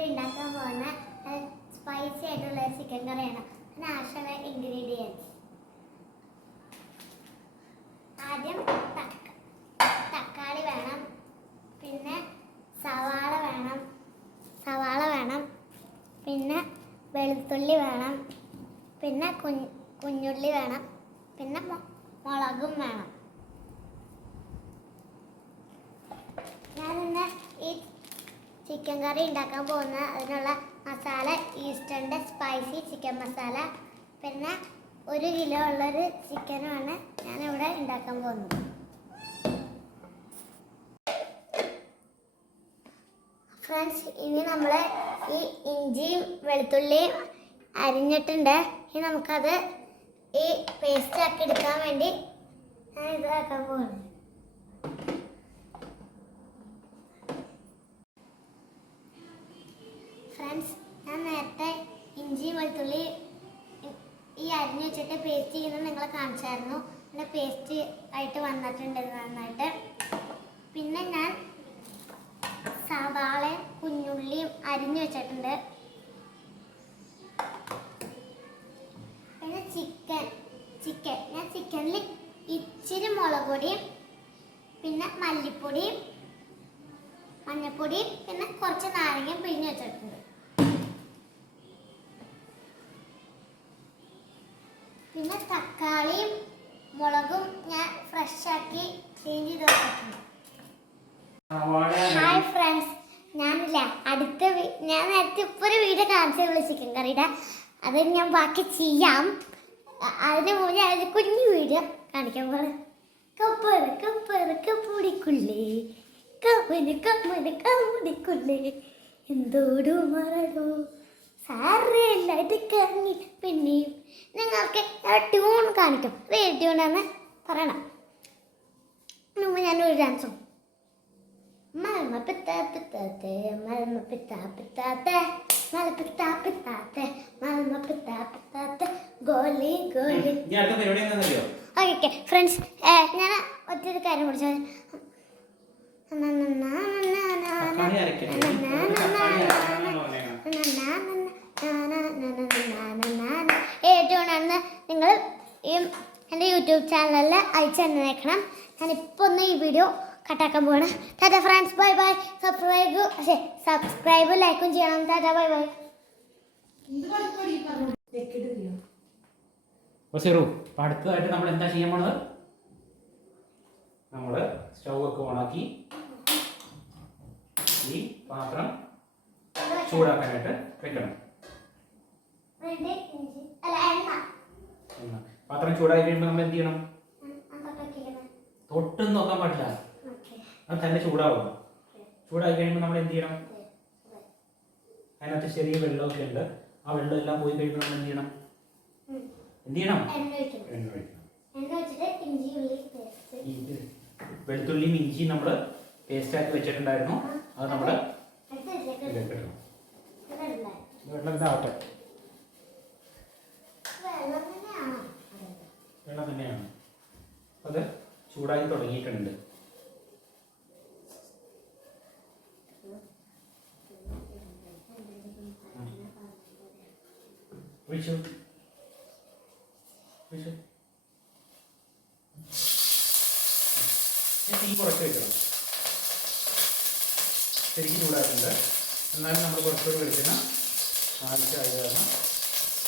ഞാനിവിടെ ഉണ്ടാക്കാൻ പോകുന്ന സ്പൈസി ആയിട്ടുള്ള ചിക്കൻ കറിയാണ്. അതിന് ആവശ്യമുള്ള ഇൻഗ്രീഡിയൻസ് ആദ്യം തക്കാളി വേണം, പിന്നെ സവാള വേണം, പിന്നെ വെളുത്തുള്ളി വേണം, പിന്നെ കുഞ്ഞുള്ളി വേണം, പിന്നെ മുളകും വേണം. ഞാനിന്ന് ഈ ചിക്കൻ കറി ഉണ്ടാക്കാൻ പോകുന്ന അതിനുള്ള മസാല ഈസ്റ്റേണിൻ്റെ സ്പൈസി ചിക്കൻ മസാല, പിന്നെ 1 കിലോ ഉള്ളൊരു ചിക്കനുമാണ് ഞാനിവിടെ ഉണ്ടാക്കാൻ പോകുന്നത്. ഫ്രണ്ട്സ്, ഇനി നമ്മൾ ഈ ഇഞ്ചിയും വെളുത്തുള്ളിയും അരിഞ്ഞിട്ടുണ്ട്. ഇനി നമുക്കത് ഈ പേസ്റ്റ് ആക്കി എടുക്കാൻ വേണ്ടി ഞാൻ ഇതാക്കാൻ പോകുന്നു. ഫ്രണ്ട്സ്, ഞാൻ നേരത്തെ ഇഞ്ചിയും വെളുത്തുള്ളി ഈ അരിഞ്ഞ് വെച്ചിട്ട് പേസ്റ്റ് ചെയ്യുന്നത് നിങ്ങളെ കാണിച്ചായിരുന്നു. പിന്നെ പേസ്റ്റ് ആയിട്ട് വന്നിട്ടുണ്ട് നന്നായിട്ട്. പിന്നെ ഞാൻ സവാളയും കുഞ്ഞുള്ളിയും അരിഞ്ഞു വെച്ചിട്ടുണ്ട്. പിന്നെ ചിക്കൻ ഞാൻ ചിക്കനിൽ ഇച്ചിരി മുളക് പൊടിയും പിന്നെ മല്ലിപ്പൊടിയും മഞ്ഞൾപ്പൊടിയും പിന്നെ കുറച്ച് നാരങ്ങയും പിഴിഞ്ഞ് വെച്ചിട്ടുണ്ട്. പിന്നെ തക്കാളിയും മുളകും ഞാൻ ഫ്രഷാക്കി ക്ലീൻ ചെയ്ത് വെച്ചിട്ടുണ്ട്. ഹായ് ഫ്രണ്ട്സ്, ഞാനില്ല ഞാൻ നേരത്തെ ഇപ്പോൾ ഒരു വീഡിയോ കാണിച്ചുള്ളൂ ചിക്കൻ കറിയുടെ. അത് ഞാൻ ബാക്കി ചെയ്യാം. അതിന് മുന്നേ അതിന് കുഞ്ഞു വീഡിയോ കാണിക്കാൻ പോലെ കപ്പൂടിക്കുള്ളേ കമ്മടിക്കുള്ളേ എന്തോടു മറടോ സാറേല്ലായിട്ട് കറങ്ങി. പിന്നെയും നിങ്ങൾക്ക് ട്യൂൺ കാണിക്കും. ഏത് ട്യൂണാന്ന് പറയണം. മുമ്പ് ഞാനൊരു ഡാൻസും മലമ പിത്താ പിത്താത്തെ മലമ പിത്താ പിത്താത്തെ മല പിത്താ പിത്താത്തെ മലമ പിത്താ പിത്താത്തെ ഗോലി ഗോലി. ഓക്കെ ഫ്രണ്ട്സ്, ഞാൻ ഒറ്റൊരു കാര്യം കുറിച്ച് ഏറ്റവുമാണെന്ന് നിങ്ങൾ ഈ എൻ്റെ യൂട്യൂബ് ചാനലിൽ അയച്ചു തന്നേക്കണം. ഞാനിപ്പോൾ ഒന്ന് ഈ വീഡിയോ കട്ടാക്കാൻ പോവാണ്. Tata friends, bye bye. Subscribe ലൈക്കും ചെയ്യണം. Tata bye bye. അടുത്തതായിട്ട് നമ്മൾ എന്താ ചെയ്യാൻ പോണത്? നമ്മൾ സ്റ്റൗ ഒക്കെ ഓണാക്കി ഈ പാത്രം ചൂടാക്കാനായിട്ട് വെക്കണം. പാത്രം ചൂടാക്കി കഴിയുമ്പോൾ നമ്മൾ എന്ത് ചെയ്യണം? തൊട്ടൊന്നും നോക്കാൻ പാടില്ല, അത് തന്നെ ചൂടാവും. ചൂടാക്കി കഴിയുമ്പോൾ നമ്മൾ എന്ത് ചെയ്യണം? അതിനകത്ത് ചെറിയ വെള്ളമൊക്കെ ഉണ്ട്. ആ വെള്ളം എല്ലാം പോയി കഴിയുമ്പോൾ നമ്മൾ എന്ത് ചെയ്യണം? വെളുത്തുള്ളിയും ഇഞ്ചിയും നമ്മൾ പേസ്റ്റ് ആക്കി വെച്ചിട്ടുണ്ടായിരുന്നു. അത് നമ്മൾ വെള്ളം ഇതാവട്ടെ. വെള്ളം തന്നെയാണ്. അത് ചൂടായി തുടങ്ങിയിട്ടുണ്ട്. തീ കുറച്ച് വെക്കണം. ശരിക്കും ചൂടാക്കുന്നുണ്ട്. എന്നാലും നമ്മൾ കുറച്ചുകൂടി വെളിച്ചെണ്ണ ആവശ്യമായി കാരണം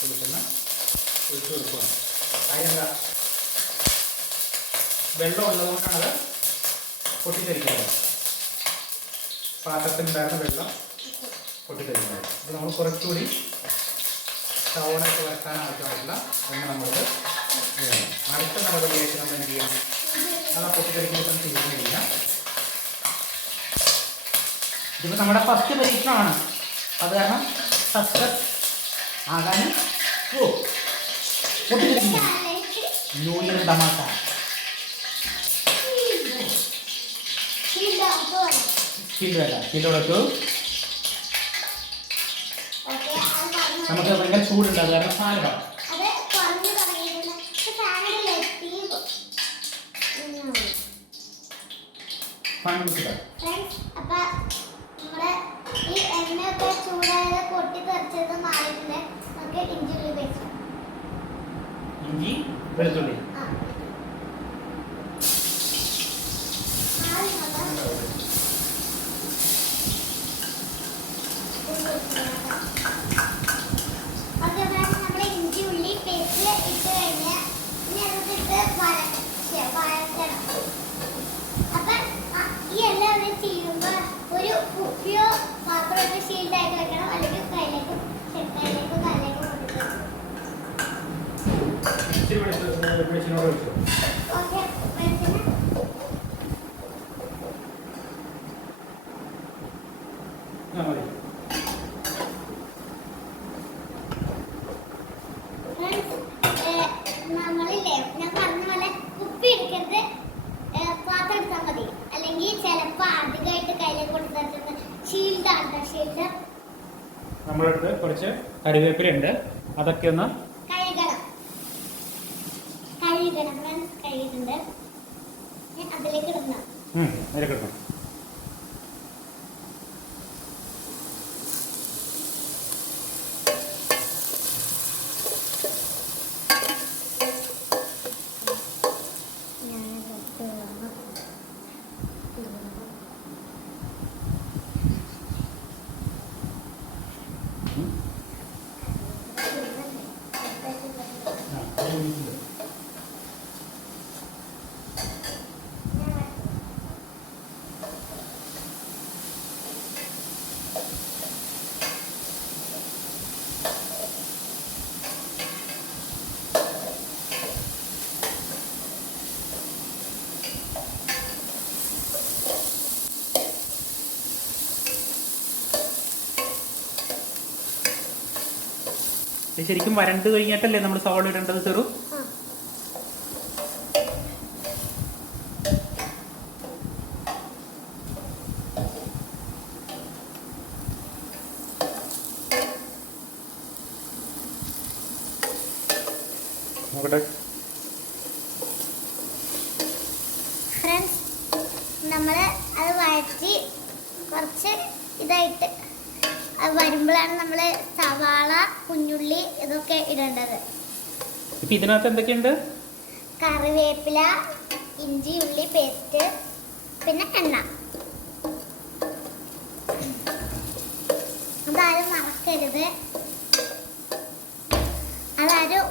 വെളിച്ചെണ്ണ ഒഴിച്ചു കൊടുക്കണം. അതിനെന്താ വെള്ളം ഉള്ളതുകൊണ്ടാണത് പൊട്ടിത്തെറിക്കുന്നത്. പാത്രത്തിലുണ്ടായിരുന്ന വെള്ളം പൊട്ടിത്തെറിക്കുന്നത്. അപ്പോൾ നമ്മൾ കുറച്ചുകൂടി സവോളയൊക്കെ വരക്കാൻ ആവശ്യമായിട്ടുള്ള എണ്ണ നമ്മൾക്ക് വേണം. അടുത്ത നടപടിയായിട്ട് നമ്മൾ എന്ത് ചെയ്യണം? അത് പൊട്ടിത്തെറിക്കുന്നതൊന്നും ചെയ്യുന്നില്ല. ഇതിപ്പോൾ നമ്മുടെ ഫസ്റ്റ് പരീക്ഷണമാണ്. അത് കാരണം സക്സസ് ആകാനും പൊട്ടിത്തെറിക്കുന്നു. ന്യൂ ഇയർ തമാശ. ിലോടൊക്കെ നമുക്ക് ഭയങ്കര ചൂടുണ്ട്. അത് കാരണം ഫാൻ ഇടാം. ഫാൻ വെച്ചിട്ടാ ഈ എണ്ണ എണ്ണയൊക്കെ ചൂടായത് പൊട്ടി തെറിച്ചത് മാറിയിട്ടുണ്ട്. നമുക്ക് ഇഞ്ചി ഉള്ളി പേസ്റ്റ്. ഇഞ്ചി വെളുത്തുള്ളി നമ്മുടെ ഇഞ്ചി ഉള്ളി പേസ്റ്റ് ഇട്ട് കഴിഞ്ഞാൽ ഇനി അതിട്ട് വഴറ്റണം. അപ്പൊ ഈ എല്ലാവരും ചെയ്യുമ്പോൾ ഒരു കുപ്പിയോ പാത്രമൊക്കെ ഷീൽഡായിട്ട് വെക്കണം, അല്ലെങ്കിൽ കയ്യിലേക്ക് കല്ലേക്ക് ഓക്കെ. നമ്മളില്ലേ ഞാൻ പറഞ്ഞ പോലെ കുപ്പി എടുക്കരുത്, പാത്രം എടുത്താൽ മതി. അല്ലെങ്കിൽ ചിലപ്പോ അധികമായിട്ട് കയ്യിലേക്ക് കൊടുത്തിട്ട് ഷീൽഡാണ്. ഷീൽഡ് നമ്മളടുത്ത് കുറച്ച് കറിവേപ്പില ഉണ്ട്, അതൊക്കെ ഒന്ന് കഴുകണം ഫ്രണ്ട്സ്. കഴുകിയിട്ടുണ്ട്. അതിലേക്ക് ഇടണം. ഇടണം. ശരിക്കും വരണ്ട് കഴിഞ്ഞിട്ടല്ലേ നമ്മൾ സവാള ഇടേണ്ടത് ചെറു? നോക്കട്ടെ ഫ്രണ്ട്സ്, നമ്മൾ അത് വഴറ്റി കുറച്ച് ഇതായിട്ട് അത് വരുമ്പോഴാണ് നമ്മൾ സവാള, കുഞ്ഞുള്ളി ഇതൊക്കെ ഇടേണ്ടത്. ഇപ്പൊ ഇതിനകത്ത് എന്തൊക്കെയുണ്ട്? കറിവേപ്പില, ഇഞ്ചി ഉള്ളി പേസ്റ്റ്, പിന്നെ എണ്ണ. അതാരും മറക്കരുത്. അതാരും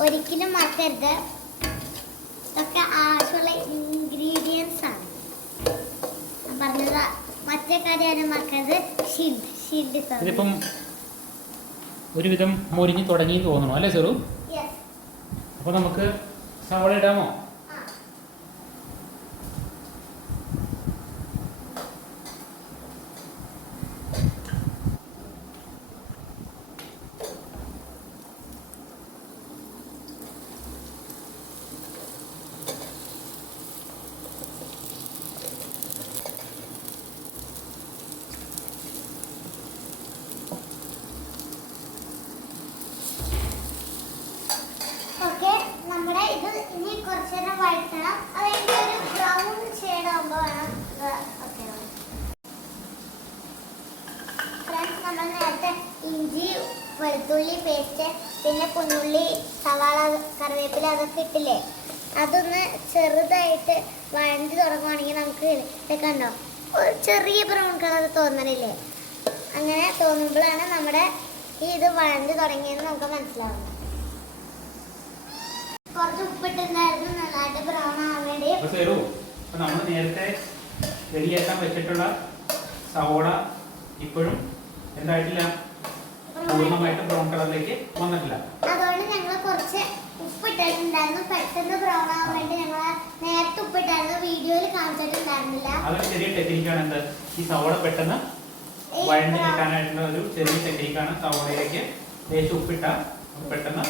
ഒരിക്കലും മറക്കരുത്. ഇതൊക്കെ ആവശ്യമുള്ള ഇൻഗ്രീഡിയൻസ് ആണ്. ഞാൻ പറഞ്ഞത് മറ്റേ കാര്യം മറക്കരുത്. ഇതിപ്പം ഒരുവിധം മുരിഞ്ഞ് തുടങ്ങി തോന്നണോ അല്ലേ ചെറു? അപ്പൊ നമുക്ക് സവാള ഇടാമോ? നമ്മുടെ ഇത് ഇനി കുറച്ച് നേരം വഴറ്റണം. അതായത് ഒരു ബ്രൗൺ ഷെയ്ഡ് ആകുമ്പോൾ വേണം. ഫ്രണ്ട്സ്, നമ്മൾ നേരത്തെ ഇഞ്ചി വെളുത്തുള്ളി പേസ്റ്റ് പിന്നെ കുഞ്ഞുള്ളി സവാള കറിവേപ്പില അതൊക്കെ ഇട്ടില്ലേ, അതൊന്ന് ചെറുതായിട്ട് വഴണ്ടി തുടങ്ങുവാണെങ്കിൽ നമുക്ക് കണ്ടോ ഒരു ചെറിയ ബ്രൗൺ കളർ തോന്നണില്ലേ? അങ്ങനെ തോന്നുമ്പോഴാണ് നമ്മുടെ ഇത് വഴണ്ടി തുടങ്ങിയെന്ന് നമുക്ക് മനസ്സിലാവുന്നത്. കുറച്ച് ഉപ്പിട്ടുണ്ടായിരുന്നു നല്ലതായിട്ട് ബ്രൗൺ ആവാൻ വേണ്ടി. നമ്മൾ നേരത്തെ റെഡിയാക്കാൻ വെച്ചിട്ടുള്ള സവോള ഇപ്പോഴും എന്തായിട്ടില്ല, പൂർണ്ണമായിട്ട് ബ്രൗൺ കളറിലേക്ക് വന്നിട്ടില്ല. അതുകൊണ്ട് ഞങ്ങൾ കുറച്ച് ഉപ്പിട്ടിട്ടുണ്ടായിരുന്നു. പെട്ടെന്ന് ബ്രൗൺ ആവാൻ വേണ്ടി ഞങ്ങൾ നേരത്തെ ഉപ്പിട്ടായിരുന്നു. വീഡിയോയിൽ കാണിച്ചിട്ടുണ്ടായിരുന്നില്ല. അതൊരു ചെറിയ ടെക്നിക്കാണ്. എന്ത് ഈ സവോള പെട്ടെന്ന് വഴഞ്ഞ് കിട്ടാനായിട്ടുള്ള ഒരു ചെറിയ ടെക്നിക്കാണ്. സവോളയിലേക്ക് ലേശം ഉപ്പിട്ട പെട്ടെന്ന്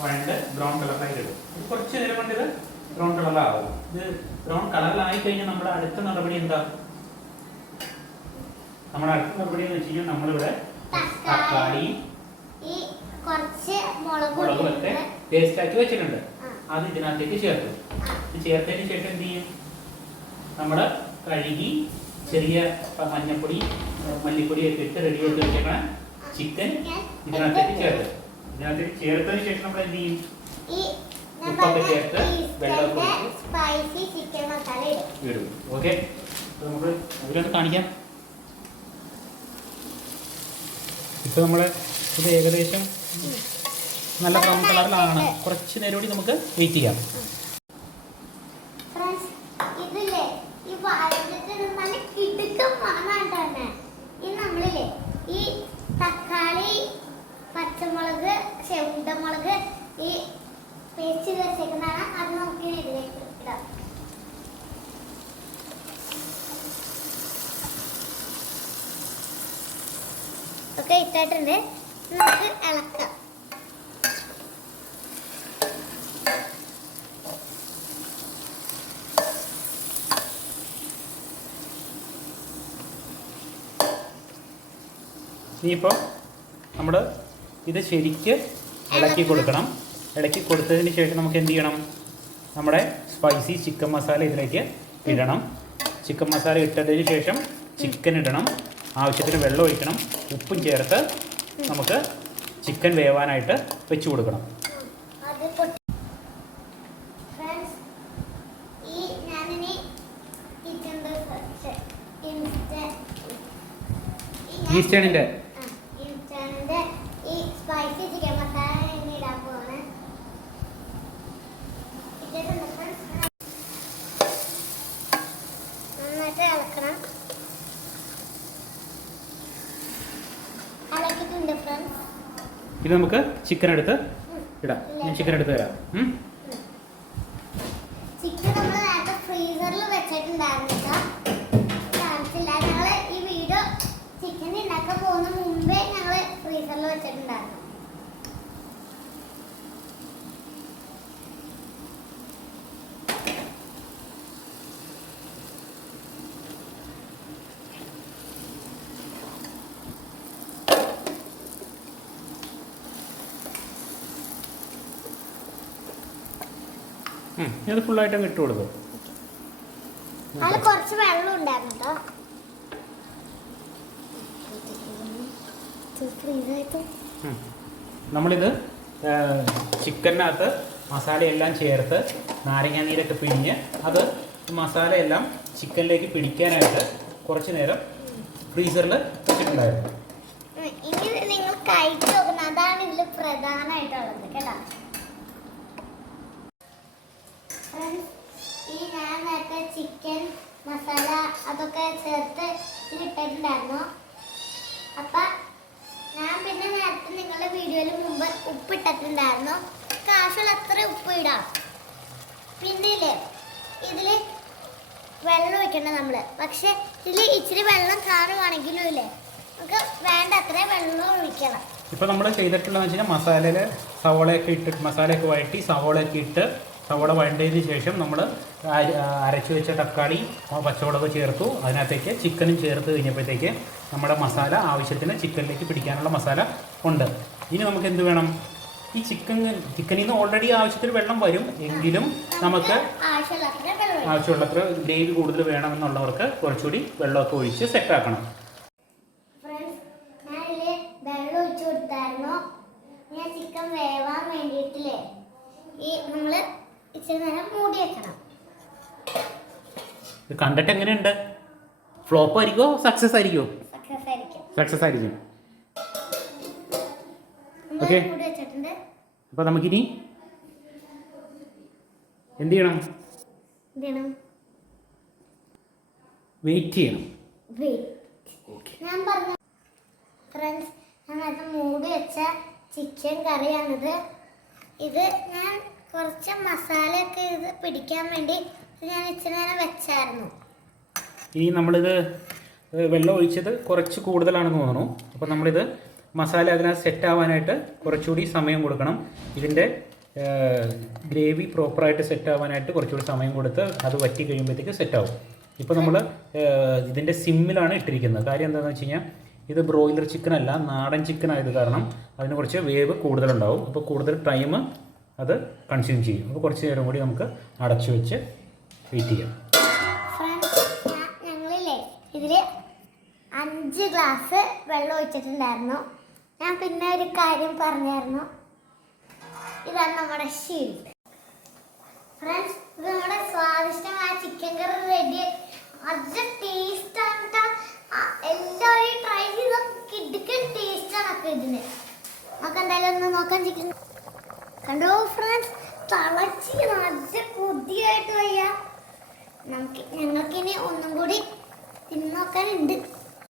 വഴണ്ട് ബ്രൗൺ കളറിലായിട്ട് ഇടും. കുറച്ച് നേരം കൊണ്ട് ഇത് ബ്രൗൺ കളറിലാവും. ഇത് ബ്രൗൺ കളറിലായി കഴിഞ്ഞാൽ നമ്മുടെ അടുത്ത നടപടി എന്താ? നമ്മുടെ അടുത്ത നടപടി എന്ന് വെച്ച് കഴിഞ്ഞാൽ നമ്മളിവിടെ തക്കാളി മുളകൊക്കെ പേസ്റ്റ് ആക്കി വെച്ചിട്ടുണ്ട്. അത് ഇതിനകത്തേക്ക് ചേർക്കും. ഇത് ചേർത്തതിന് ശേഷം എന്ത് ചെയ്യും? നമ്മൾ കഴുകി ചെറിയ മഞ്ഞപ്പൊടി മല്ലിപ്പൊടിയൊക്കെ ഇട്ട് റെഡിയാക്കി വെച്ചേക്കണം ചിക്കൻ ഇതിനകത്തേക്ക് ചേർത്തതിന് ശേഷം നമ്മൾ എന്ത് ചെയ്യും? ഉപ്പൊക്കെ ചേർത്ത് വെള്ളം ഇടും. ഓക്കെ, നമുക്ക് അതിലൊന്ന് കാണിക്കാം. ഇപ്പൊ നമ്മള് ഇത് ഏകദേശം നല്ല ബ്രൗൺ കളറിലാണ്. കുറച്ച് നേരം കൂടി നമുക്ക് വെയിറ്റ് ചെയ്യാം. ഈ തക്കാളി, പച്ചമുളക്, ഉണ്ടമുളക് ഈ പേസ്റ്റ് വെച്ചേക്കുന്നതാണ്. അത് നമുക്ക് ഇതിലേക്ക് ഇടാം. ഒക്കെ ഇട്ടിട്ടുണ്ട്. നമുക്ക് ഇളക്കാം. ഇനിയിപ്പോൾ നമ്മൾ ഇത് ശരിക്ക് ഇളക്കി കൊടുക്കണം. ഇളക്കി കൊടുത്തതിന് ശേഷം നമുക്ക് എന്ത് ചെയ്യണം? നമ്മുടെ സ്പൈസി ചിക്കൻ മസാല ഇതിലേക്ക് ഇടണം. ചിക്കൻ മസാല ഇട്ടതിന് ശേഷം ചിക്കൻ ഇടണം. ആവശ്യത്തിന് വെള്ളം ഒഴിക്കണം. ഉപ്പും ചേർത്ത് നമുക്ക് ചിക്കൻ വേവാനായിട്ട് വെച്ച് കൊടുക്കണം. ഈസ്റ്റേണിൻ്റെ ഈ സ്പൈസി ചിക്കൻ മസാല ഇടാൻ പോവാണ്. നന്നായിട്ട് ഇളക്കണം. ഇളക്കിയിട്ടുണ്ട് ഫ്രണ്ട്സ്. ഇത് നമുക്ക് ചിക്കൻ എടുത്ത് ഇടാം. ഞാൻ ചിക്കൻ എടുത്ത് തരാം. ചിക്കൻ നമ്മൾ നേരത്തെ ഫ്രീസറിൽ വെച്ചിട്ടുണ്ടായിരുന്നു. കാണിച്ചില്ല. ഞങ്ങൾ ഈ വീഡിയോ ചിക്കൻ ഉണ്ടാക്കാൻ പോകുന്ന മുമ്പേ ഞങ്ങൾ ഫ്രീസറിൽ വെച്ചിട്ടുണ്ടായിരുന്നു. ഇത് ഫുള്ളായിട്ട് ഇട്ട് കൊടുക്കും. അതിൽ കുറച്ച് വെള്ളം ഉണ്ടായിരുന്നു കേട്ടോ. നമ്മളിത് ചിക്കനകത്ത് മസാലയെല്ലാം ചേർത്ത് നാരങ്ങ നീരൊക്കെ പിഴിഞ്ഞ് അത് മസാലയെല്ലാം ചിക്കനിലേക്ക് പിടിക്കാനായിട്ട് കുറച്ച് നേരം ഫ്രീസറിൽ വെച്ചിട്ടുണ്ടായിരുന്നു. ഇനി നിങ്ങൾ കഴിച്ചു നോക്കണം. അതാണ് ഇതിൽ പ്രധാനമായിട്ടുള്ളത് കേട്ടോ. ഈ ഞാൻ നേരത്തെ ചിക്കൻ മസാല അതൊക്കെ ചേർത്ത് ഇതിലിട്ടിട്ടുണ്ടായിരുന്നു. അപ്പം ഞാൻ പിന്നെ നേരത്തെ നിങ്ങളുടെ വീഡിയോയിൽ മുമ്പ് ഉപ്പ് ഇട്ടിട്ടുണ്ടായിരുന്നു. ആവശ്യമുള്ള അത്ര ഉപ്പ് ഇടാം. പിന്നെ ഇല്ലേ ഇതിൽ വെള്ളം ഒഴിക്കണം നമ്മൾ. പക്ഷെ ഇതിൽ ഇച്ചിരി വെള്ളം കാണുവാണെങ്കിലും ഇല്ലേ നമുക്ക് വേണ്ട അത്ര വെള്ളം ഒഴിക്കണം. ഇപ്പോൾ നമ്മൾ ചെയ്തിട്ടുള്ളതെന്ന് വെച്ച് കഴിഞ്ഞാൽ മസാലയിൽ സവോളയൊക്കെ ഇട്ടിട്ട് മസാലയൊക്കെ വഴറ്റി സവോളയൊക്കെ ഇട്ട് സവോള വഴണ്ടതിന് ശേഷം നമ്മൾ അരച്ചു വെച്ച തക്കാളി പച്ചമുളക് ചേർത്തു. അതിനകത്തേക്ക് ചിക്കനും ചേർത്ത് കഴിഞ്ഞപ്പോഴത്തേക്ക് നമ്മുടെ മസാല ആവശ്യത്തിന് ചിക്കനിലേക്ക് പിടിക്കാനുള്ള മസാല ഉണ്ട്. ഇനി നമുക്ക് എന്ത് വേണം? ഈ ചിക്കനിൽ നിന്ന് ഓൾറെഡി ആവശ്യത്തിന് വെള്ളം വരും. എങ്കിലും നമുക്ക് ആവശ്യമുള്ളത്ര ഗ്രേവി കൂടുതൽ വേണമെന്നുള്ളവർക്ക് കുറച്ചുകൂടി വെള്ളമൊക്കെ ഒഴിച്ച് സെറ്റാക്കണം. ഞാൻ ചിക്കൻ വേവാൻ വേണ്ടിയിട്ടില്ലേ ഈ നമ്മൾ ഇച്ചിരി നേരം മൂടി വെക്കണം. ഇത് കണ്ടിട്ട് എങ്ങനെയുണ്ട്? ഫ്ലോപ്പ് ആയിരിക്കുമോ സക്സസ് ആയിരിക്കുമോ? സക്സസ് ആയിരിക്കും. ഓക്കെ, അപ്പോൾ നമുക്കിനി എന്ത് ചെയ്യണം? വെയിറ്റ് ചെയ്യണം. ഞാൻ പറഞ്ഞു ഫ്രണ്ട്സ്, ഞാൻ മൂടി വെച്ച ചിക്കൻ കറിയാണിത്. ഇത് ഞാൻ കുറച്ച് മസാലയൊക്കെ ഇത് പിടിക്കാൻ വേണ്ടി ഞാൻ ഇച്ചിരി നേരം വെച്ചായിരുന്നു. ഇനി നമ്മളിത് വെള്ളം ഒഴിച്ചത് കുറച്ച് കൂടുതലാണെന്ന് തോന്നുന്നു. അപ്പോൾ നമ്മളിത് മസാല അതിനകത്ത് സെറ്റ് ആവാനായിട്ട് കുറച്ചുകൂടി സമയം കൊടുക്കണം. ഇതിൻ്റെ ഗ്രേവി പ്രോപ്പറായിട്ട് സെറ്റ് ആവാനായിട്ട് കുറച്ചുകൂടി സമയം കൊടുത്ത് അത് വറ്റി കഴിയുമ്പോഴത്തേക്ക് സെറ്റാവും. ഇപ്പോൾ നമ്മൾ ഇതിൻ്റെ സിമ്മിലാണ് ഇട്ടിരിക്കുന്നത്. കാര്യം എന്താണെന്ന് വെച്ച് കഴിഞ്ഞാൽ ഇത് ബ്രോയിലർ ചിക്കൻ അല്ല, നാടൻ ചിക്കൻ ആയത് കാരണം അതിന് കുറച്ച് വേവ് കൂടുതലുണ്ടാവും. അപ്പോൾ കൂടുതൽ ടൈം അത് കൺസ്യൂം ചെയ്യും. അപ്പോൾ കുറച്ച് നേരം കൂടി നമുക്ക് അടച്ചു വെച്ച് വെയിറ്റ് ചെയ്യാം. ഞങ്ങളില്ലേ ഇതിൽ 5 ഗ്ലാസ് വെള്ളം ഒഴിച്ചിട്ടുണ്ടായിരുന്നു. ഞാൻ പിന്നെ ഒരു കാര്യം പറഞ്ഞായിരുന്നു. ഇതാണ് നമ്മുടെ ഷീൽഡ്. ഫ്രണ്ട്സ്, ഇത് നമ്മുടെ സ്വാദിഷ്ടമായ ചിക്കൻ കറി റെഡി. അത് ടേസ്റ്റാണ്. എല്ലാവരും ട്രൈ ചെയ്ത് കിടക്കൻ ടേസ്റ്റാണ് ഒക്കെ ഇതിന്. നമുക്ക് എന്തായാലും ഒന്ന് നോക്കാം. ചിക്കൻ കണ്ടോ ഫ്രണ്ട്സ്, തിളച്ച് നല്ല കൊതിയായിട്ട് വയ്യ. ഞങ്ങൾക്കിനി ഒന്നും കൂടി തിന്ന് നോക്കാനുണ്ട്.